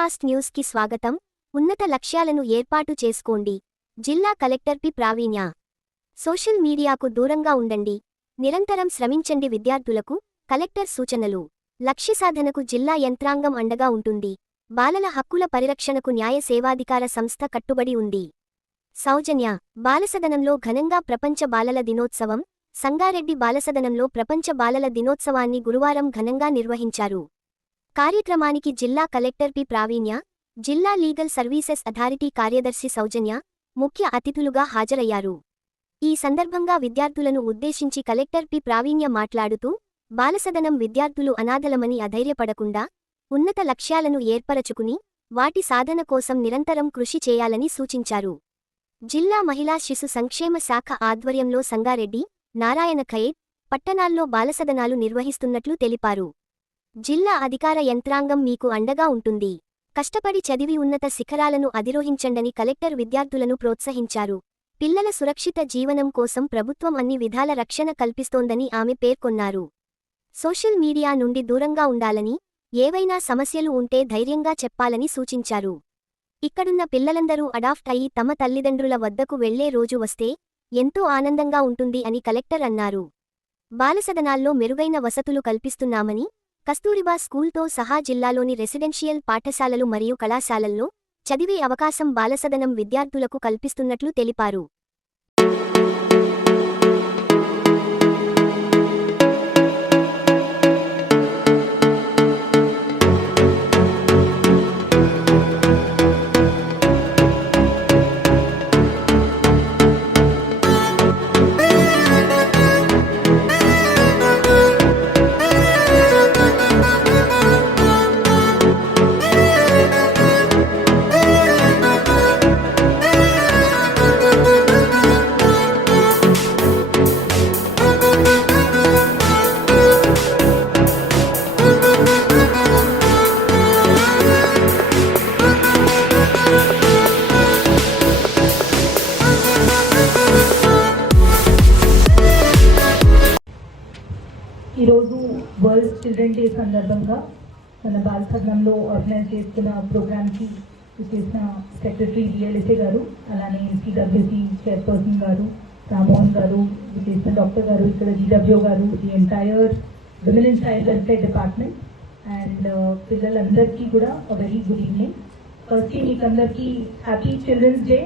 Fast న్యూస్కి స్వాగతం. ఉన్నత లక్ష్యాలను ఏర్పాటు చేసుకోండి. జిల్లా కలెక్టర్ పి. ప్రావీణ్య. సోషల్ మీడియాకు దూరంగా ఉండండి. నిరంతరం శ్రమించండి విద్యార్థులకు కలెక్టర్ సూచనలు. లక్ష్య సాధనకు జిల్లా యంత్రాంగం అండగా ఉంటుంది. బాలల హక్కుల పరిరక్షణకు న్యాయ సేవాధికార సంస్థ కట్టుబడి ఉంది. సౌజన్య. బాలసదనంలో ఘనంగా ప్రపంచ బాలల దినోత్సవం. సంగారెడ్డి బాలసదనంలో ప్రపంచ బాలల దినోత్సవాన్ని గురువారం ఘనంగా నిర్వహించారు. కార్యక్రమానికి జిల్లా కలెక్టర్ పి. ప్రావీణ్య జిల్లా లీగల్ సర్వీసెస్ అథారిటీ కార్యదర్శి సౌజన్య ముఖ్య అతిథులుగా హాజరయ్యారు. ఈ సందర్భంగా విద్యార్థులను ఉద్దేశించి కలెక్టర్ పి. ప్రావీణ్య మాట్లాడుతూ బాలసదనం విద్యార్థులు అనాథలమని అధైర్యపడకుండా ఉన్నత లక్ష్యాలను ఏర్పరచుకుని వాటి సాధన కోసం నిరంతరం కృషి చేయాలని సూచించారు. జిల్లా మహిళా శిశు సంక్షేమ శాఖ ఆధ్వర్యంలో సంగారెడ్డి నారాయణ ఖైద్ పట్టణాల్లో బాలసదనాలు నిర్వహిస్తున్నట్లు తెలిపారు. జిల్లా అధికార యంత్రాంగం మీకు అండగా ఉంటుంది. కష్టపడి చదివి ఉన్నత శిఖరాలను అధిరోహించండని కలెక్టర్ విద్యార్థులను ప్రోత్సహించారు. పిల్లల సురక్షిత జీవనం కోసం ప్రభుత్వం అన్ని విధాల రక్షణ కల్పిస్తోందని ఆమె పేర్కొన్నారు. సోషల్ మీడియా నుండి దూరంగా ఉండాలని ఏవైనా సమస్యలు ఉంటే ధైర్యంగా చెప్పాలని సూచించారు. ఇక్కడున్న పిల్లలందరూ అడాప్ట్ అయి తమ తల్లిదండ్రుల వద్దకు వెళ్ళే రోజు వస్తే ఎంతో ఆనందంగా ఉంటుంది అని కలెక్టర్ అన్నారు. బాలసదనాల్లో మెరుగైన వసతులు కల్పిస్తున్నామని కస్తూరిబా స్కూల్తో సహా జిల్లాలోని రెసిడెన్షియల్ పాఠశాలలు మరియు కళాశాలల్లో చదివే అవకాశం బాలసదనం విద్యార్థులకు కల్పిస్తున్నట్లు తెలిపారు. వరల్డ్ చిల్డ్రన్ డే సందర్భంగా మన బాలసదనంలో ఆర్గనైజ్ చేస్తున్న ప్రోగ్రామ్కి చేసిన సెక్రటరీ డిఎల్ఎస్ఏ గారు అలానే సిడబ్ల్యూసి చైర్పర్సన్ గారు రామ్మోహన్ గారు చేసిన డాక్టర్ గారు ఇక్కడ జీడబ్ల్యూ గారు the entire women and child welfare department and పిల్లలందరికీ కూడా వెరీ గుడ్ ఈవినింగ్ ఫస్ట్ మీకు అందరికీ హ్యాపీ చిల్డ్రన్స్ డే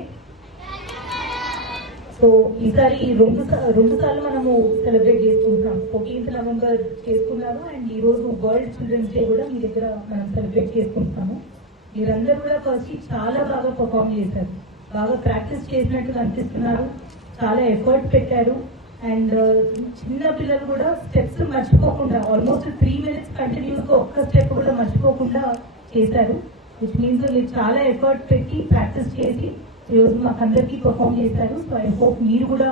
సో ఈసారి రెండు రెండు సార్లు మనము సెలబ్రేట్ చేసుకుంటున్నాం. ఫోర్టీన్త్ నవంబర్ చేసుకున్నాము అండ్ ఈ రోజు వరల్డ్ చిల్డ్రన్స్ డే కూడా మీ దగ్గర మనం సెలబ్రేట్ చేసుకుంటున్నాము. మీరందరూ కూడా ఫస్ట్ చాలా బాగా పర్ఫామ్ చేశారు. బాగా ప్రాక్టీస్ చేసినట్టు అనిపిస్తున్నారు. చాలా ఎఫర్ట్ పెట్టారు. అండ్ uh, చిన్న పిల్లలు కూడా స్టెప్స్ మర్చిపోకుండా ఆల్మోస్ట్ త్రీ మినిట్స్ కంటిన్యూస్గా ఒక్క స్టెప్ కూడా మర్చిపోకుండా చేశారు. విచ్ మీన్స్ మీరు చాలా ఎఫర్ట్ పెట్టి ప్రాక్టీస్ చేసి ఈ రోజు మాకు అందరికీ పర్ఫామ్ చేశారు. సో ఐ హోప్ మీరు కూడా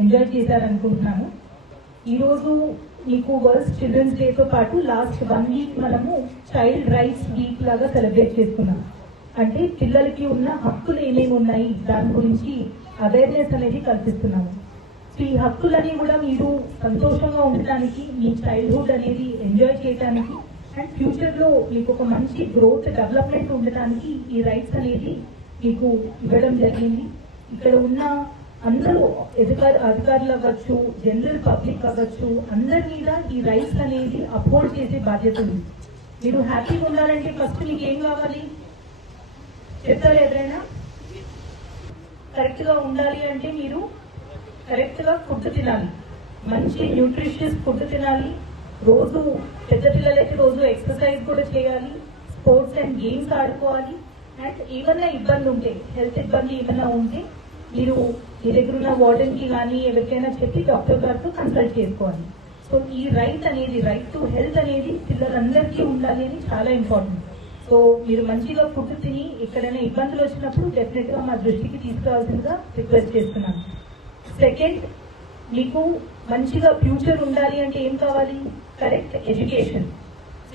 ఎంజాయ్ చేశారనుకుంటున్నాను. ఈరోజు మీకు వరల్డ్ చిల్డ్రన్స్ డేతో పాటు లాస్ట్ వన్ వీక్ మనము చైల్డ్ రైట్స్ వీక్ లాగా సెలబ్రేట్ చేసుకున్నాం. అంటే పిల్లలకి ఉన్న హక్కులు ఏమేమి ఉన్నాయి? దాని గురించి అవేర్నెస్ అనేది కల్పిస్తున్నాము. సో ఈ హక్కులని కూడా మీరు సంతోషంగా ఉండటానికి మీ చైల్డ్హుడ్ అనేది ఎంజాయ్ చేయడానికి అండ్ ఫ్యూచర్లో మీకు ఒక మంచి గ్రోత్ డెవలప్మెంట్ ఉండటానికి ఈ రైట్స్ అనేది మీకు ఇవ్వడం జరిగింది. ఇక్కడ ఉన్న అందరూ అధికార అధికారులు అవ్వచ్చు జనరల్ పబ్లిక్ అవ్వచ్చు అందరి మీద ఈ రైట్స్ అనేది అప్హోల్డ్ చేసే బాధ్యత ఉంది. మీరు హ్యాపీగా ఉండాలంటే ఫస్ట్ మీకు ఏం కావాలి? చెప్తారు ఎవరైనా? కరెక్ట్గా ఉండాలి అంటే మీరు కరెక్ట్గా ఫుడ్ తినాలి. మంచి న్యూట్రిషియస్ ఫుడ్ తినాలి. రోజు పెద్ద పిల్లలైతే రోజు ఎక్సర్సైజ్ కూడా చేయాలి. స్పోర్ట్స్ అండ్ గేమ్స్ ఆడుకోవాలి. అండ్ ఏమన్నా ఇబ్బంది ఉంటే హెల్త్ ఇబ్బంది ఏమన్నా ఉంటే మీరు మీ దగ్గర ఉన్న వార్డెన్కి కానీ ఎవరికైనా చెప్పి డాక్టర్ గారితో కన్సల్ట్ చేసుకోవాలి. సో ఈ రైట్ అనేది రైట్ టు హెల్త్ అనేది పిల్లలందరికీ ఉండాలి అని చాలా ఇంపార్టెంట్ సో మీరు మంచిగా ఫుడ్ తిని ఎక్కడైనా ఇబ్బందులు వచ్చినప్పుడు డెఫినెట్గా మా దృష్టికి తీసుకురావాల్సిందిగా రిక్వెస్ట్ చేస్తున్నాను. సెకండ్ మీకు మంచిగా ఫ్యూచర్ ఉండాలి అంటే ఏం కావాలి? కరెక్ట్ ఎడ్యుకేషన్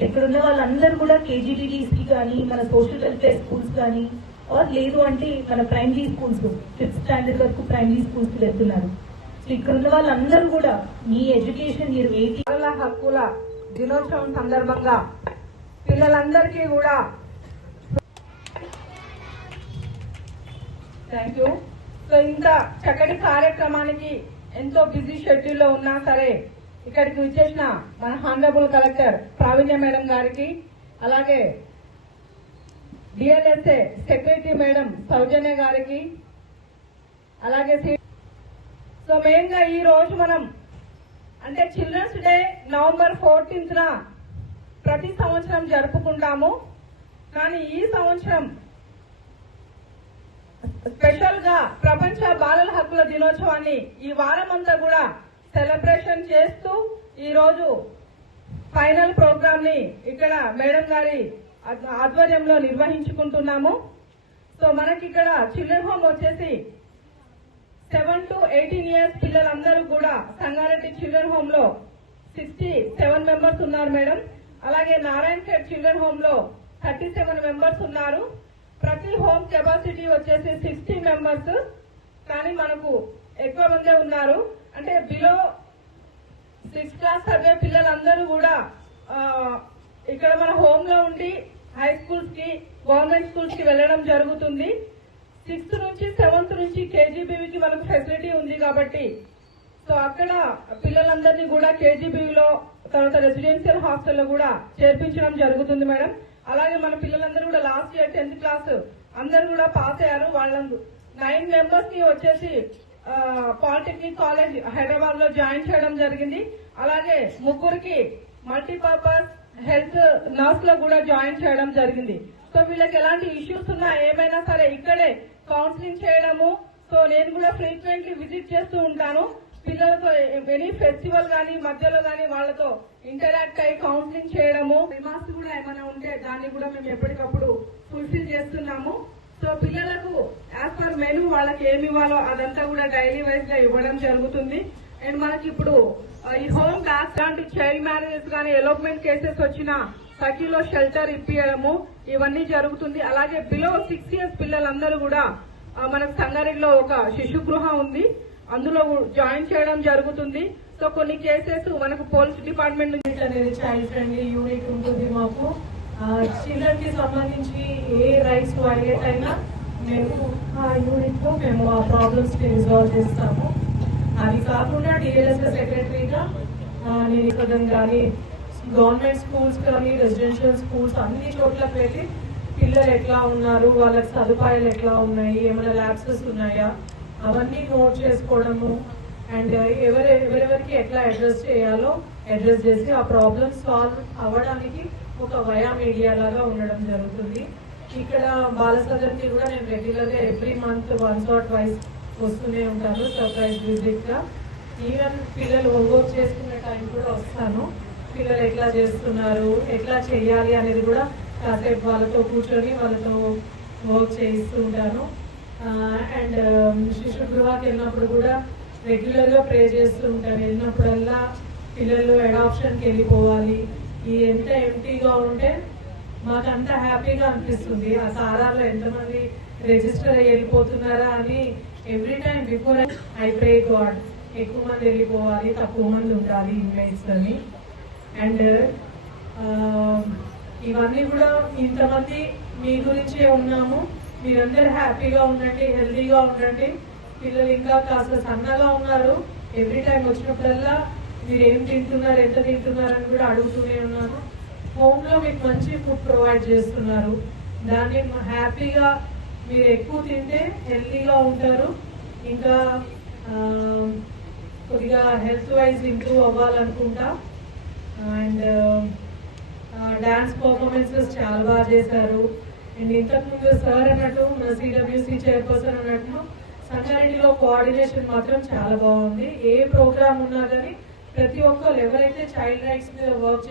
ఇక్కడ ఉన్న వాళ్ళందరూ కూడా కేజీబీడీస్కి కానీ మన సోషల్ వెల్ఫేర్ స్కూల్స్ కానీ ఆర్ లేదు అంటే మన ప్రైమరీ స్కూల్స్ ఫిఫ్త్ స్టాండర్డ్ వరకు ప్రైమరీ స్కూల్స్ వెళ్తున్నారు. సో ఇక్కడ ఉన్న వాళ్ళందరూ కూడా మీ ఎడ్యుకేషన్ మీరు ఎయిటీ హక్కుల దినోత్సవం సందర్భంగా పిల్లలందరికీ కూడా థ్యాంక్ యూ సో ఇంత చక్కటి కార్యక్రమానికి ఎంతో బిజీ షెడ్యూల్లో ఉన్నా సరే ఇక్కడికి వచ్చేసిన మన హానరబుల్ కలెక్టర్ ప్రావీణ్య మేడం గారికి అలాగే డిఎల్ఎస్ఏ సెక్రటరీ మేడం సౌజన్య గారికి అలాగే సి- సో మెయిన్గా ఈ రోజు మనం అంటే చిల్డ్రన్స్ డే నవంబర్ ఫోర్టీన్త్ ప్రతి సంవత్సరం జరుపుకుంటాము. కానీ ఈ సంవత్సరం స్పెషల్గా ప్రపంచ బాలల హక్కుల దినోత్సవాన్ని ఈ వారం అంతా కూడా సెలబ్రేషన్ చేస్తూ ఈ రోజు ఫైనల్ ప్రోగ్రామ్ని ఇక్కడ మేడం గారి ఆధ్వర్యంలో నిర్వహించుకుంటున్నాము. సో మనకి ఇక్కడ చిల్డ్రన్ హోమ్ వచ్చేసి సెవెన్ టు ఎయిటీన్ ఇయర్స్ పిల్లలందరూ కూడా సంగారెడ్డి చిల్డ్రన్ హోమ్లో సిక్స్టీ సెవెన్ మెంబర్స్ ఉన్నారు మేడం. అలాగే నారాయణ్ ఖేడ్ చిల్డ్రన్ హోమ్లో థర్టీ సెవెన్ మెంబర్స్ ఉన్నారు. ప్రతి హోమ్ కెపాసిటీ వచ్చేసి సిక్స్టీ మెంబర్స్. కానీ మనకు ఎక్కువ మందే ఉన్నారు. అంటే బిలో సిక్స్త్ క్లాస్ చదివే పిల్లలందరూ కూడా ఇక్కడ మన హోమ్లో ఉండి హై స్కూల్స్కి గవర్నమెంట్ స్కూల్స్కి వెళ్ళడం జరుగుతుంది. సిక్స్త్ నుంచి సెవెంత్ నుంచి కేజీబీవీకి మనకు ఫెసిలిటీ ఉంది కాబట్టి సో అక్కడ పిల్లలందరినీ కూడా కేజీబీవీలో తర్వాత రెసిడెన్షియల్ హాస్టల్లో కూడా చేర్పించడం జరుగుతుంది మేడం. అలాగే మన పిల్లలందరూ కూడా లాస్ట్ ఇయర్ టెన్త్ క్లాస్ అందరూ కూడా పాస్ అయ్యారు. వాళ్ళందరూ నైన్ మెంబర్స్ని వచ్చేసి పాలిటెక్నిక్ కాలేజ్ హైదరాబాద్లో జాయిన్ చేయడం జరిగింది. అలాగే ముగ్గురికి మల్టీపర్పస్ హెల్త్ నర్స్లో కూడా జాయిన్ చేయడం జరిగింది. సో వీళ్ళకి ఎలాంటి ఇష్యూస్ ఉన్నా ఏమైనా సరే ఇక్కడే కౌన్సిలింగ్ చేయడము. సో నేను కూడా ఫ్రీక్వెంట్లీ విజిట్ చేస్తూ ఉంటాను. పిల్లలతో ఎనీ ఫెస్టివల్ గానీ మధ్యలో గానీ వాళ్ళతో ఇంటరాక్ట్ అయ్యి కౌన్సిలింగ్ చేయడము. రిమార్క్స్ కూడా ఏమైనా ఉంటే దాన్ని కూడా మేము ఎప్పటికప్పుడు ఫుల్ఫిల్ చేస్తున్నాము. సో పిల్లలకు వాళ్ళకి ఏమి ఇవ్వాలో అదంతా కూడా డైలీ వైజ్గా ఇవ్వడం జరుగుతుంది. అండ్ మనకి ఇప్పుడు ఈ హోమ్ క్లాస్ లాంటి చైల్డ్ మ్యారేజెస్ కానీ ఎలోప్మెంట్ కేసెస్ వచ్చిన సఖీలో షెల్టర్ ఇప్పియడము ఇవన్నీ జరుగుతుంది. అలాగే బిలో సిక్స్ ఇయర్స్ పిల్లలందరూ కూడా మన మనకు సంగారెడ్డిలో ఒక శిశు గృహ ఉంది. అందులో జాయిన్ చేయడం జరుగుతుంది. సో కొన్ని కేసెస్ మనకు పోలీస్ డిపార్ట్మెంట్ నుంచి అనేది చైల్డ్ ఫ్రెండ్లీ యూనిట్ ఉంటుంది మాకు. చిల్డ్రన్కి సంబంధించి ఏ రైట్స్ వైలేట్ అయినా మేము ఆ యూనిట్లో మేము ఆ ప్రాబ్లమ్స్ రిజాల్వ్ చేస్తాము. అది కాకుండా టీఎల్ఎస్ఎస్ సెక్రటరీగా నేను ఇక్కడ కానీ గవర్నమెంట్ స్కూల్స్ కానీ రెసిడెన్షియల్ స్కూల్స్ అన్ని చోట్లకి వెళ్ళి పిల్లలు ఎట్లా ఉన్నారు వాళ్ళకి సదుపాయాలు ఎట్లా ఉన్నాయి ఏమైనా ల్యాబ్సెస్ ఉన్నాయా అవన్నీ నోట్ చేసుకోవడము. అండ్ uh, ఎవరు ఎవరెవరికి ఎట్లా అడ్రస్ చేయాలో అడ్రస్ చేసి ఆ ప్రాబ్లమ్ సాల్వ్ అవ్వడానికి ఒక వయా మీడియా లాగా ఉండడం జరుగుతుంది. ఇక్కడ బాలసదర్కి కూడా నేను రెగ్యులర్గా every month once or twice వస్తూనే ఉంటాను సర్ప్రైజ్ విజిట్గా. ఈవెన్ పిల్లలు హోంవర్క్ చేసుకునే టైం కూడా వస్తాను. పిల్లలు ఎట్లా చేస్తున్నారు ఎట్లా చేయాలి అనేది కూడా కాసేపు వాళ్ళతో కూర్చొని వాళ్ళతో వర్క్ చేయిస్తూ ఉంటాను. అండ్ um, శిశు గృహాకి వెళ్ళినప్పుడు కూడా రెగ్యులర్గా ప్రే చేస్తూ ఉంటాను. వెళ్ళినప్పుడల్లా పిల్లలు అడాప్షన్కి వెళ్ళిపోవాలి. ఈ ఎంత ఎంటీగా ఉంటే మాకంత హ్యాపీగా అనిపిస్తుంది. ఆ సారాల్లో ఎంతమంది రిజిస్టర్ అయ్యి వెళ్ళిపోతున్నారా అని every time before I pray God ఎక్కువ మంది వెళ్ళిపోవాలి తక్కువ మంది ఉండాలి ఇన్వైట్స్ అని అండ్ ఇవన్నీ కూడా ఇంతమంది మీ గురించే ఉన్నాము. మీరందరూ హ్యాపీగా ఉండండి హెల్దీగా ఉండండి. పిల్లలు ఇంకా కాస్త సన్నగా ఉన్నారు. ఎవ్రీ టైం వచ్చినప్పుడల్లా మీరు ఏం తింటున్నారు ఎంత తింటున్నారు అని కూడా అడుగుతూనే ఉన్నాను హోమ్లో మీకు మంచి ఫుడ్ ప్రొవైడ్ చేస్తున్నారు. దాన్ని హ్యాపీగా మీరు ఎక్కువ తింటే హెల్తీగా ఉంటారు. ఇంకా కొద్దిగా హెల్త్ వైజ్ ఇంప్రూవ్ అవ్వాలనుకుంటా. అండ్ డాన్స్ పర్ఫార్మెన్సెస్ చాలా బాగా చేశారు. అండ్ ఇంతకుముందు సార్ అన్నట్టు మన సిడబ్ల్యూసి చైర్పర్సన్ అన్నట్టు సంగారెడ్డిలో కోఆర్డినేషన్ మాత్రం చాలా బాగుంది. ఏ ప్రోగ్రామ్ ఉన్నా కానీ ప్రతి ఒక్కరు ఎవరైతే చైల్డ్ రైట్స్ మీద వర్క్